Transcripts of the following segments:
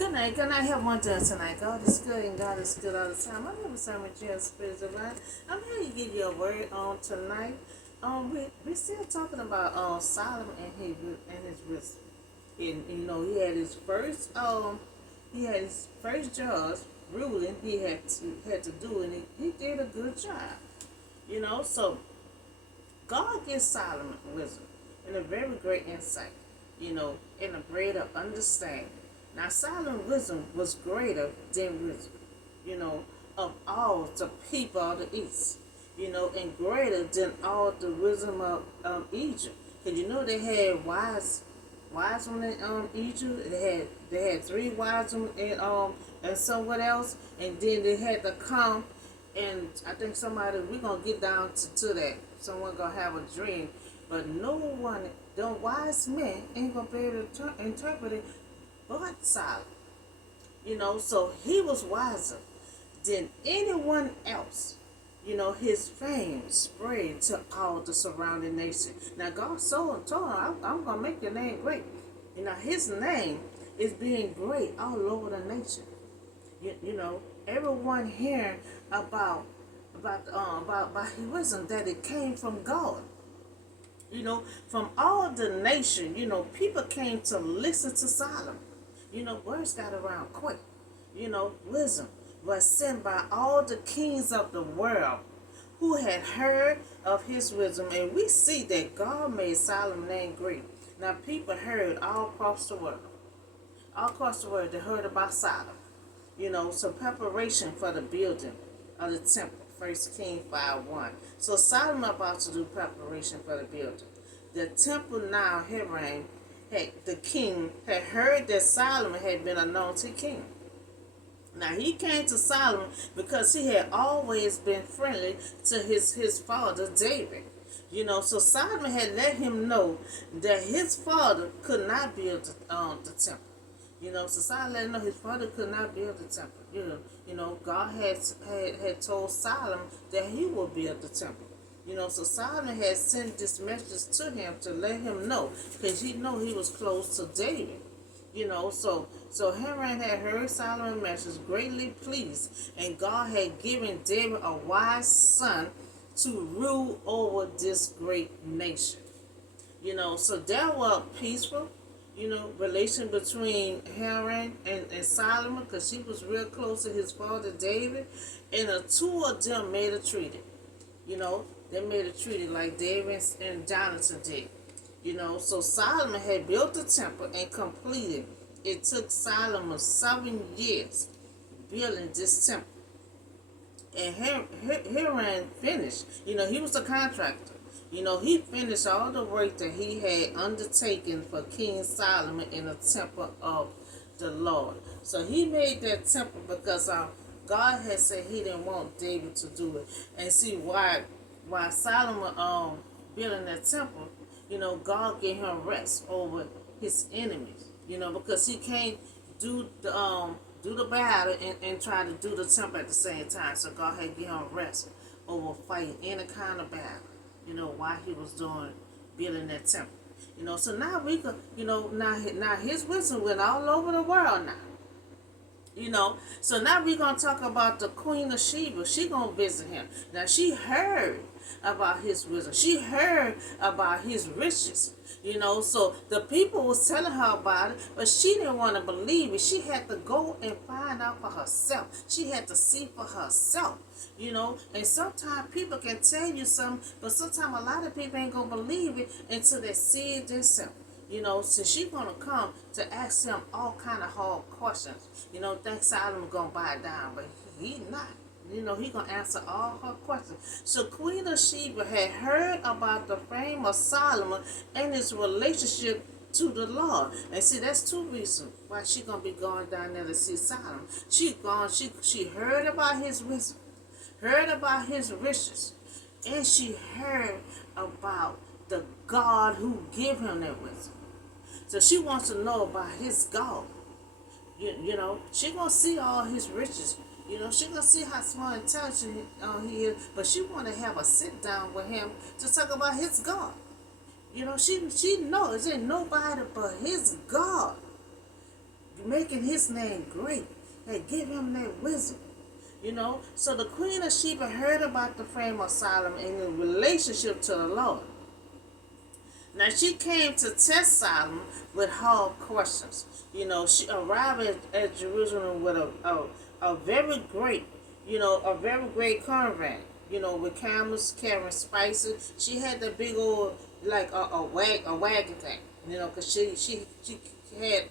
Good night. Have one done tonight. God is good and God is good all the time. My name is Simon J. Spirit of Life. I'm here to give you a word on tonight. We're still talking about Solomon and his wisdom. And you know he had his first judge ruling he had to do, and he did a good job. So God gives Solomon wisdom and a very great insight, and a greater understanding. Now, Solomon's wisdom was greater than wisdom, of all the people of the East, and greater than all the wisdom of Egypt. Because they had wise women in Egypt. They had three wise women and somewhere else, and then they had to come. And I think we're gonna get down to that. Someone gonna have a dream, but no one, the wise men ain't gonna be able to interpret it but Solomon. So he was wiser than anyone else. His fame spread to all the surrounding nations. Now God told him, I'm gonna make your name great. His name is being great all over the nation. Everyone hearing about his wisdom, that it came from God. From all the nation, people came to listen to Solomon. Words got around quick. Wisdom was sent by all the kings of the world who had heard of his wisdom. And we see that God made Solomon's name great. Now people heard all across the world. All across the world, they heard about Solomon. So preparation for the building of the temple. 1 Kings 5:1. So Solomon about to do preparation for the building. The temple now, Hiram, the king, had heard that Solomon had been anointed king. Now he came to Solomon because he had always been friendly to his father David. So Solomon had let him know that his father could not build the temple. So Solomon let him know his father could not build the temple. God had told Solomon that he would build the temple. So Solomon had sent this message to him to let him know, because he know he was close to David. So Hiram had heard Solomon's message, greatly pleased, and God had given David a wise son to rule over this great nation. So there was peaceful, relation between Hiram and Solomon, because he was real close to his father David, and the two of them made a treaty. They made a treaty like David and Jonathan did. So Solomon had built the temple and completed. It took Solomon 7 years building this temple. And Hiram finished. He was a contractor. He finished all the work that he had undertaken for King Solomon in the temple of the Lord. So he made that temple because God had said he didn't want David to do it. And see why Solomon building that temple, God gave him rest over his enemies. Because he can't do the battle and try to do the temple at the same time. So God had given him rest over fighting any kind of battle. While he was building that temple. So now we could, now his wisdom went all over the world now. So now we're going to talk about the Queen of Sheba. She going to visit him. Now she heard about his wisdom. She heard about his riches. So the people was telling her about it, but she didn't want to believe it. She had to go and find out for herself. She had to see for herself. And sometimes people can tell you something, but sometimes a lot of people ain't going to believe it until they see it themselves. So she's going to come to ask him all kind of hard questions. Think Solomon going to buy it down, but he not. He going to answer all her questions. So Queen of Sheba had heard about the fame of Solomon and his relationship to the Lord. And see, that's two reasons why she going to be going down there to see Solomon. She heard about his wisdom, heard about his riches, and she heard about the God who gave him that wisdom. So she wants to know about his God. She gonna see all his riches. She gonna see how smart and intelligent he is. But she want to have a sit down with him to talk about his God. She knows it ain't nobody but his God making his name great. Hey, give him that wisdom. So the Queen of Sheba heard about the fame of Solomon and the relationship to the Lord. Now she came to test Solomon with hard questions. She arrived at Jerusalem with a very great, a very great caravan. With camels carrying spices. She had that big old like a wagon thing. Cause she had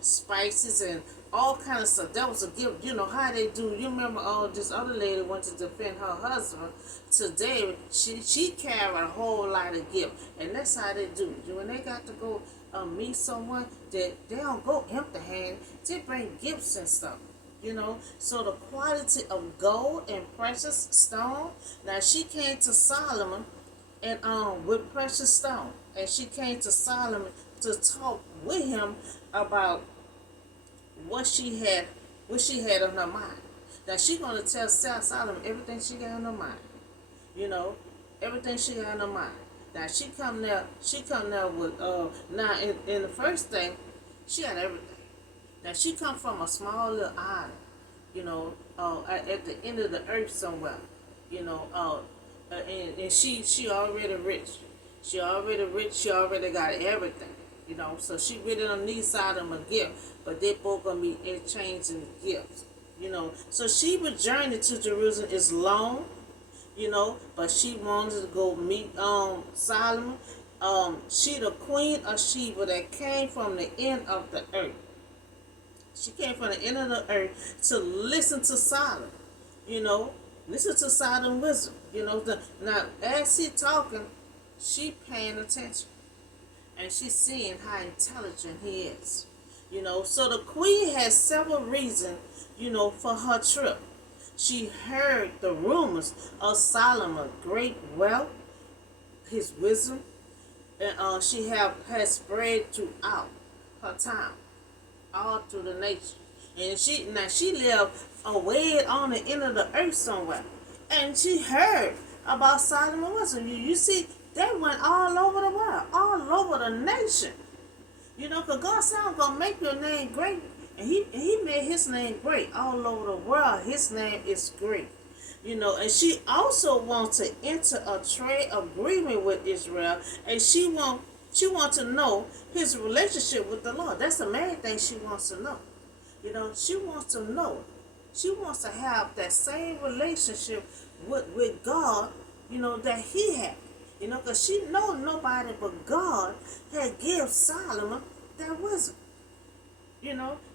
spices and all kind of stuff. That was a gift. You know how they do. You remember this other lady went to defend her husband. Today she carried a whole lot of gifts, and that's how they do. When they got to go meet someone, they don't go empty handed. They bring gifts and stuff. So the quality of gold and precious stone. Now she came to Solomon and with precious stone, and she came to Solomon to talk with him about what she had on her mind. Now she gonna tell Solomon everything she got on her mind. Everything she got on her mind. Now she come there with now in the first thing, she had everything. Now she come from a small little island, at the end of the earth somewhere, and she already rich. She already got everything, so she really don't need Sodom a gift, but they both gonna be exchanging gifts, So Sheba's journey to Jerusalem is long, but she wanted to go meet Solomon. She the Queen of Sheba that came from the end of the earth. She came from the end of the earth to listen to Solomon, listen to Solomon's wisdom, now as he talking, she paying attention, and she's seeing how intelligent he is, So the queen has several reasons, for her trip. She heard the rumors of Solomon's great wealth, his wisdom, and she has spread throughout her town, all through the nation. And she lived away on the end of the earth somewhere, and she heard about Solomon's wisdom. You see, they went all over the world, all over the nation. Because God said, I'm going to make your name great. And he made his name great all over the world. His name is great. And she also wants to enter a trade agreement with Israel. And she want to know his relationship with the Lord. That's the main thing she wants to know. She wants to know. She wants to have that same relationship with God, that he had. Because she know nobody but God had given Solomon that wisdom.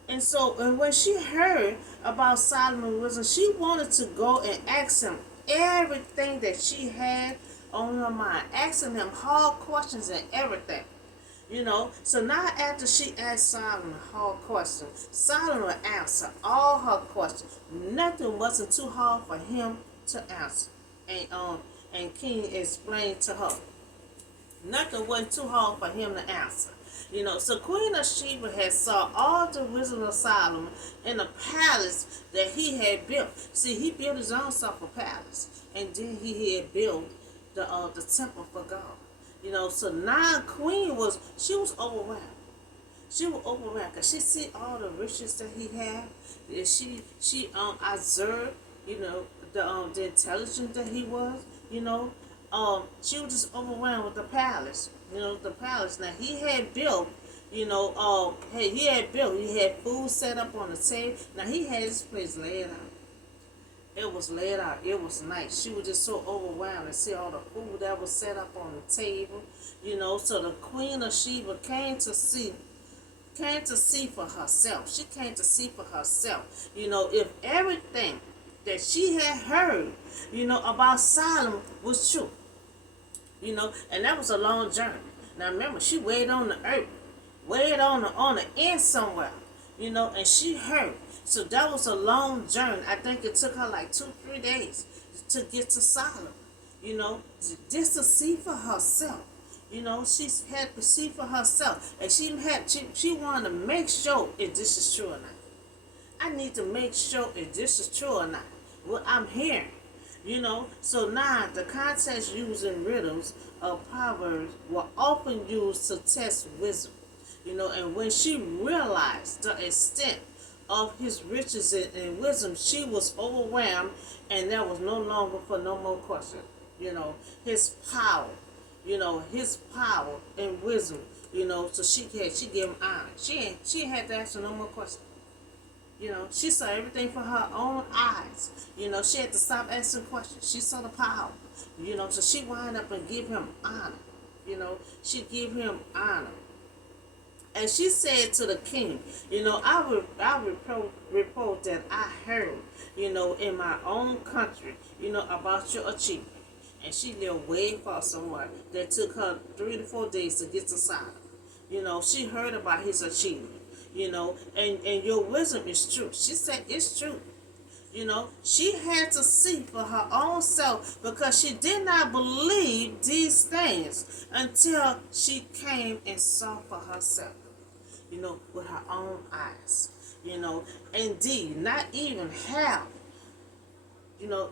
And so and when she heard about Solomon's wisdom, she wanted to go and ask him everything that she had on her mind, asking him hard questions and everything. So now after she asked Solomon hard questions, Solomon answered all her questions. Nothing wasn't too hard for him to answer. And King explained to her. Nothing wasn't too hard for him to answer. So Queen of Sheba had saw all the wisdom of Solomon in the palace that he had built. See, he built his own self a palace, and then he had built the temple for God. So now Queen was overwhelmed. She was overwhelmed because she see all the riches that he had. And she observed, the intelligence that he was. She was just overwhelmed with the palace. The palace. Now he had built, he had food set up on the table. Now he had his place laid out. It was laid out. It was nice. She was just so overwhelmed to see all the food that was set up on the table. So the Queen of Sheba came to see for herself. She came to see for herself. If everything that she had heard, about Solomon was true. And that was a long journey. Now remember, she waited on the earth, waited on the end somewhere, and she heard. So that was a long journey. I think it took her like 2-3 days to get to Solomon, just to see for herself. She had to see for herself, and she wanted to make sure if this is true or not. I need to make sure if this is true or not. What I'm hearing. So now the context used in riddles of proverbs were often used to test wisdom. And when she realized the extent of his riches and wisdom, she was overwhelmed, and there was no longer for no more question. His power, his power and wisdom. So she gave him honor. She had to ask her no more questions. She saw everything for her own eyes. She had to stop asking questions. She saw the power. So she wind up and give him honor. She give him honor. And she said to the king, I report that I heard, in my own country, about your achievement. And she lived way far somewhere. That took her 3 to 4 days to get to Sodom. She heard about his achievement. And your wisdom is true. She said it's true. She had to see for her own self because she did not believe these things until she came and saw for herself, with her own eyes. Indeed, not even half, you know,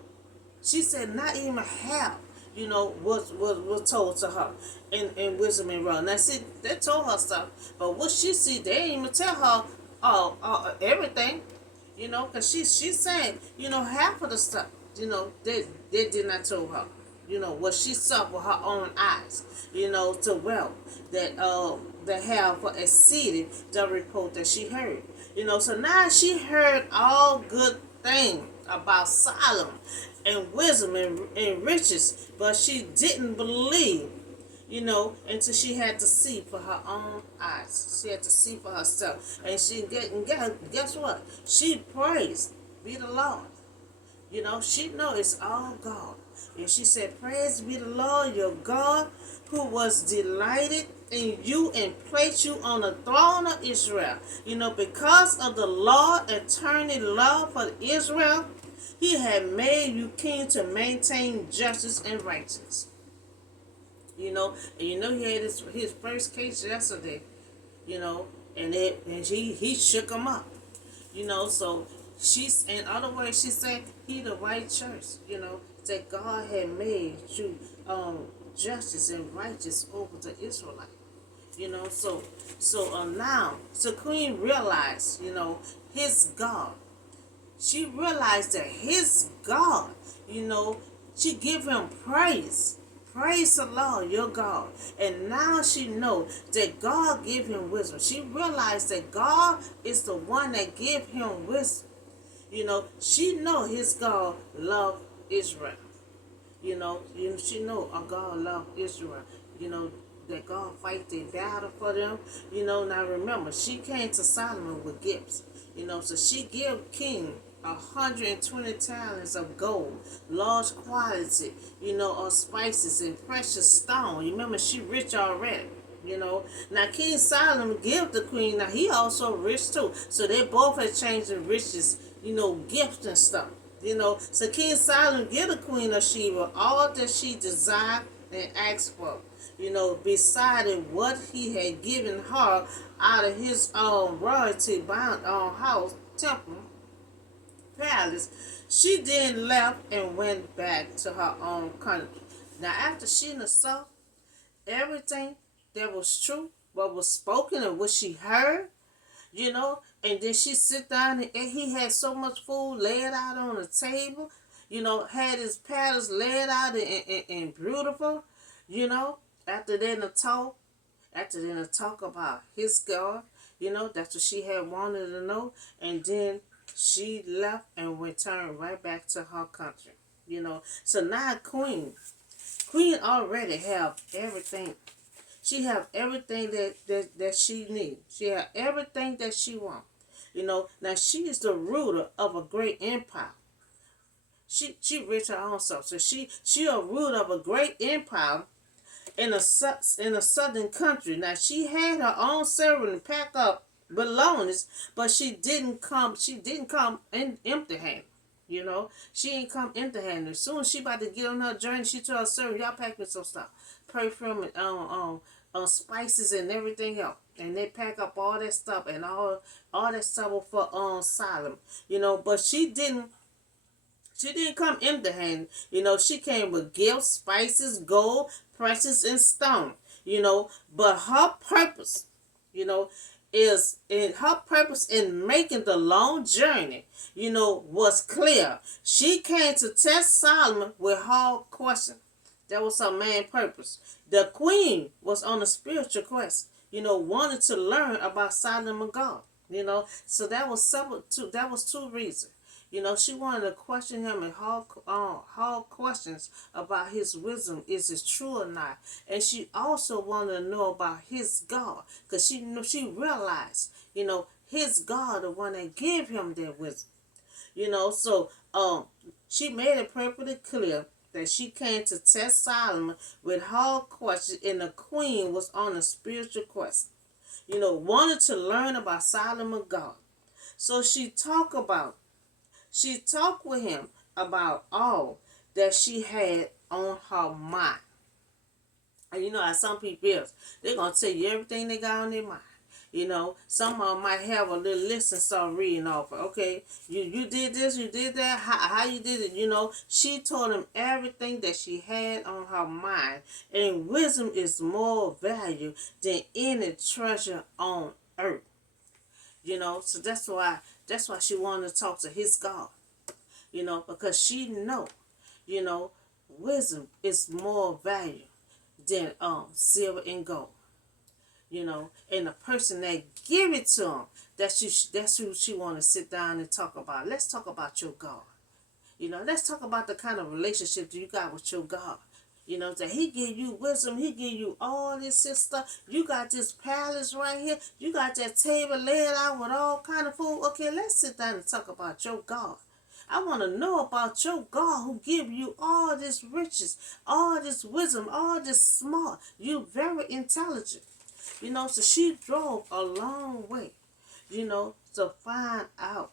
she said not even half, was told to her in wisdom and wrong. Now see, they told her stuff, but what she see, they didn't even tell her everything, because she's saying, half of the stuff, they did not tell her, what she saw with her own eyes, to wealth that the half exceeded the report that she heard. So now she heard all good things about Solomon and wisdom and riches, but she didn't believe, until she had to see for her own eyes. She had to see for herself. And guess what? She praised be the Lord. She know it's all God. And she said, praise be the Lord your God, who was delighted in you and placed you on the throne of Israel. Because of the Lord eternal love for Israel, he had made you king to maintain justice and righteousness. He had his first case yesterday, and he shook him up. So she's, in other words, she said he the right church, that God had made you justice and righteous over the Israelite. Now, so Queen realized, his God. She realized that his God, she give him praise. Praise the Lord, your God. And now she know that God give him wisdom. She realized that God is the one that give him wisdom. She know his God love Israel. She know our God love Israel. That God fight their battle for them. Now remember, she came to Solomon with gifts. So she gave King 120 talents of gold, large quantity, of spices and precious stone. Remember, she rich already. Now King Solomon give the queen. Now he also rich too. So they both had changed the riches, gifts and stuff. So King Solomon give the queen of Sheba all that she desired and asked for. Beside what he had given her out of his own royalty bound house, temple, palace. She then left and went back to her own country. Now after she saw everything that was true, what was spoken and what she heard, and then she sit down and he had so much food laid out on the table, had his palace laid out and beautiful, after then the talk about his God, that's what she had wanted to know, and then she left and returned right back to her country, So now Queen already have everything. She have everything that she needs. She have everything that she wants. Now she is the ruler of a great empire. She rich her own self. So she a ruler of a great empire in a southern country. Now she had her own servant pack up belongings, but she didn't come in empty handed. She ain't come empty handed. As soon as she about to get on her journey, she told her servant, y'all pack me some stuff, perfume and spices and everything else. And they pack up all that stuff and all that stuff for Solomon. But she didn't come empty handed. She came with gifts, spices, gold, precious, and stone. But her purpose you know, is in her purpose in making the long journey, was clear. She came to test Solomon with hard questions. That was her main purpose. The queen was on a spiritual quest, wanted to learn about Solomon God. So that was two reasons. She wanted to question him and hard questions about his wisdom. Is it true or not? And she also wanted to know about his God, because she realized, his God, the one that gave him that wisdom. So she made it perfectly clear that she came to test Solomon with hard questions, and the queen was on a spiritual quest. Wanted to learn about Solomon God. So she talked with him about all that she had on her mind. And how some people is, they're going to tell you everything they got on their mind. Some of them might have a little list and start reading off. Okay, you did this, you did that, how you did it. She told him everything that she had on her mind. And wisdom is more value than any treasure on earth. So that's why she wanted to talk to his God. Because she you know, wisdom is more value than silver and gold. And the person that give it to him, that's who she want to sit down and talk about. Let's talk about your God. Let's talk about the kind of relationship that you got with your God. That he give you wisdom, he give you all this stuff. You got this palace right here. You got that table laid out with all kind of food. Okay, let's sit down and talk about your God. I want to know about your God who give you all this riches, all this wisdom, all this smart. You very intelligent. So she drove a long way, to find out,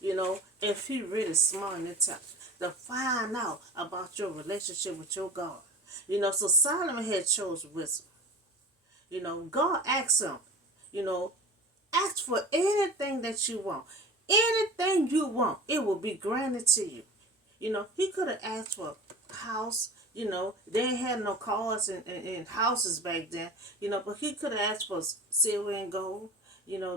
if he really smart and intelligent, to find out about your relationship with your God. So Solomon had chose wisdom. God asked him, ask for anything that you want. Anything you want, it will be granted to you. He could have asked for a house. They ain't had no cars and houses back then. But he could have asked for silver and gold.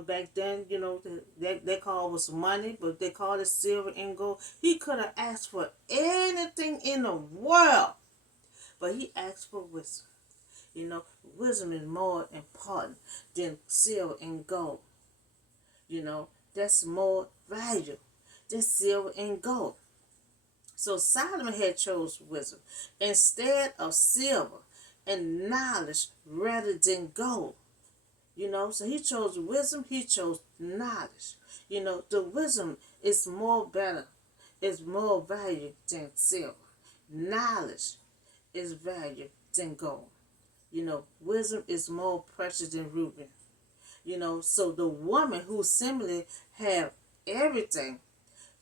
Back then, that call was money, but they called it silver and gold. He could have asked for anything in the world, but he asked for wisdom. Wisdom is more important than silver and gold. That's more value than silver and gold. So Solomon had chose wisdom instead of silver and knowledge rather than gold. So he chose wisdom, he chose knowledge. The wisdom is more better, is more value than silver. Knowledge is value than gold. Wisdom is more precious than ruby. So the woman who similarly have everything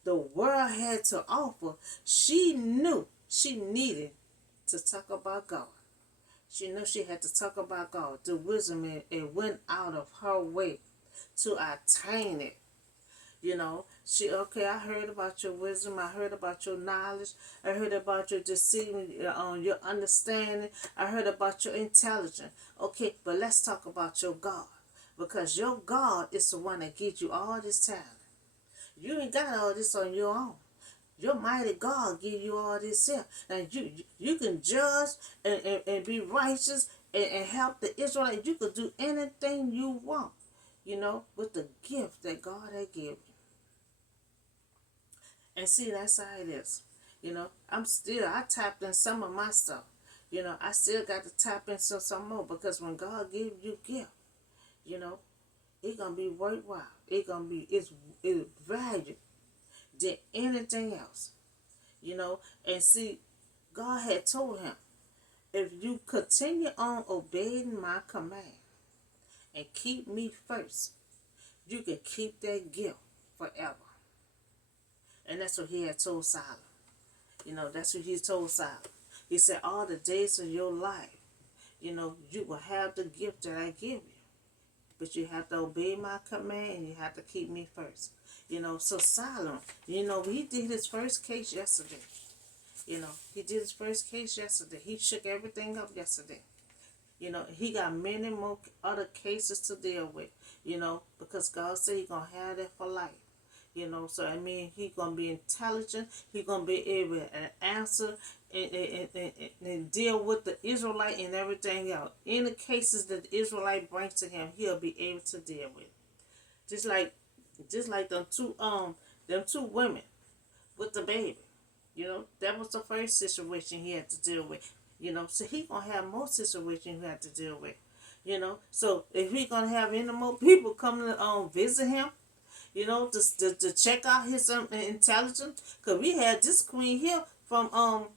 the world had to offer, she knew she needed to talk about God. She knew she had to talk about God. The wisdom, it went out of her way to attain it. I heard about your wisdom. I heard about your knowledge. I heard about your deceiving, your understanding. I heard about your intelligence. Okay, but let's talk about your God. Because your God is the one that gives you all this talent. You ain't got all this on your own. Your mighty God give you all this here. And you can judge and be righteous and help the Israelites. You could do anything you want, with the gift that God had given you. And see, that's how it is. I tapped in some of my stuff. I still got to tap into some more, because when God gives you gift, it's gonna be worthwhile. It's valued than anything else. And see, God had told him, if you continue on obeying my command and keep me first, you can keep that gift forever. And that's what he had told Solomon. That's what he told Solomon. He said, all the days of your life, you will have the gift that I give you. But you have to obey my command and you have to keep me first. So Solomon, he did his first case yesterday. He did his first case yesterday. He shook everything up yesterday. You know, he got many more other cases to deal with, you know, because God said he gonna have that for life. You know, so I mean, he gonna be intelligent. He gonna be able to answer and deal with the Israelite and everything else. Any cases that the Israelite brings to him, he'll be able to deal with. Just like, just like them two women with the baby. You know, that was the first situation he had to deal with. You know, so he gonna have more situations he had to deal with. You know, so if he gonna have any more people coming to visit him, you know, to check out his intelligence, cause we had this queen here from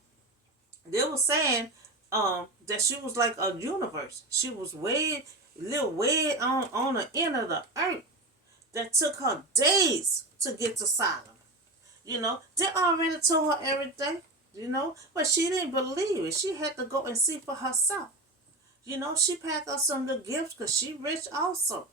they were saying that she was like a universe. She was way little way on the end of the earth that took her days to get to Sodom. You know, they already told her everything, you know, but she didn't believe it. She had to go and see for herself. You know, she packed up some of the gifts because she rich also.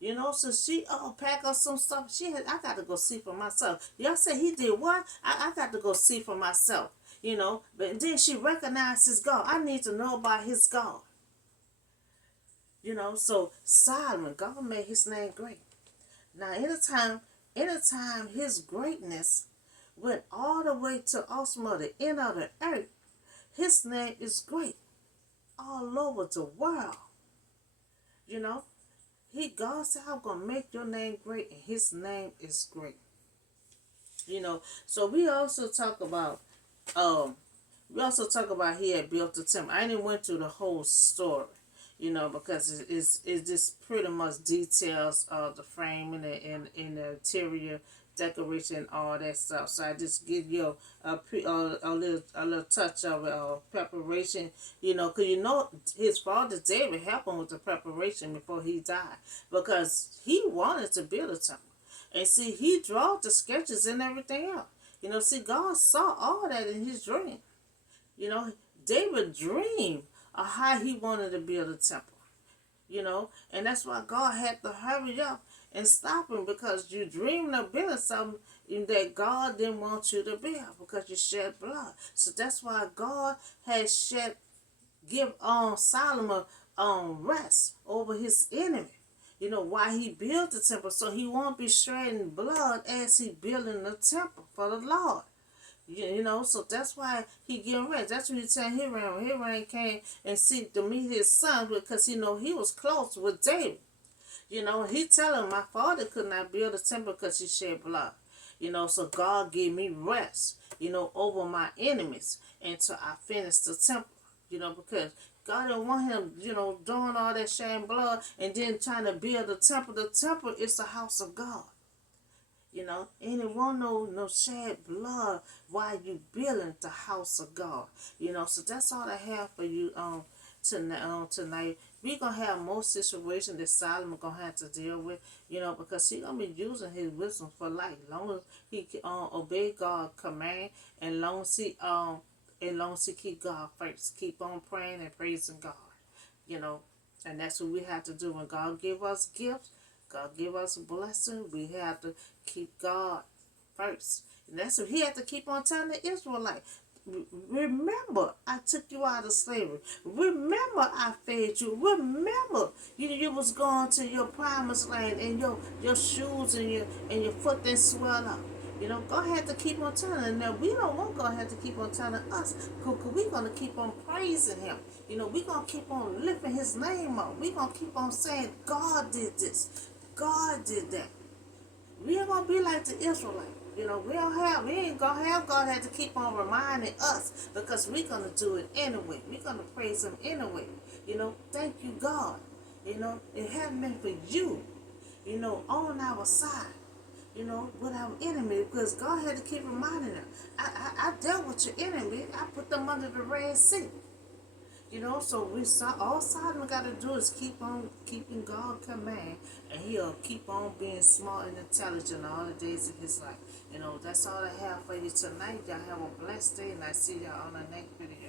You know, so she packed up some stuff. She had, I got to go see for myself. Y'all say he did what? I got to go see for myself. You know, but then she recognized his God. I need to know about his God. You know, so Solomon, God made his name great. Now, anytime his greatness went all the way to also the end of the earth, his name is great all over the world. You know, God said, I'm gonna make your name great, and his name is great. You know, so um we also talk about he had built the temple. I didn't went through the whole story, you know, because it's just pretty much details of the frame and the interior decoration and all that stuff. So I just give you a little touch of preparation, you know, because you know his father David helped him with the preparation before he died because he wanted to build a temple. And see, he drew the sketches and everything else. You know, see, God saw all that in his dream. You know, David dreamed of how he wanted to build a temple. You know, and that's why God had to hurry up and stop him because you dreaming of building something that God didn't want you to build because you shed blood. So that's why God had give Solomon rest over his enemy. You know, why he built the temple so he won't be shedding blood as he building the temple for the Lord. You know, so that's why he getting ready. That's what he tell Hiram. Hiram came and see to meet his son because you know he was close with David. You know, he tell him my father could not build a temple because he shed blood. You know, so God gave me rest, you know, over my enemies until I finish the temple. You know, because God didn't want him, you know, doing all that shedding blood and then trying to build the temple. The temple is the house of God. You know, anyone no shed blood while you building the house of God. You know, so that's all I have for you tonight. We gonna have more situations that Solomon gonna have to deal with, you know, because he gonna be using his wisdom for life. Long as he obey God's command, and long as he keep God first, keep on praying and praising God, you know, and that's what we have to do when God give us gifts. God give us a blessing. We have to keep God first. And that's what he had to keep on telling the Israelites. Remember, I took you out of slavery. Remember, I fed you. Remember, you was going to your promised land and your shoes and your foot didn't swell up. You know, God had to keep on telling them. Now, we don't want God had to keep on telling us because we're going to keep on praising him. You know, we're going to keep on lifting his name up. We're going to keep on saying, God did this. God did that. We ain't gonna be like the Israelites. You know, we ain't gonna have God had to keep on reminding us because we're gonna do it anyway. We're gonna praise him anyway. You know, thank you, God. You know, it hadn't been for you, you know, on our side, you know, with our enemy, because God had to keep reminding them. I dealt with your enemy. I put them under the Red Sea. You know, so we saw all Solomon got to do is keep on keeping God's command, and he'll keep on being smart and intelligent all the days of his life. You know, that's all I have for you tonight. Y'all have a blessed day, and I see y'all on the next video.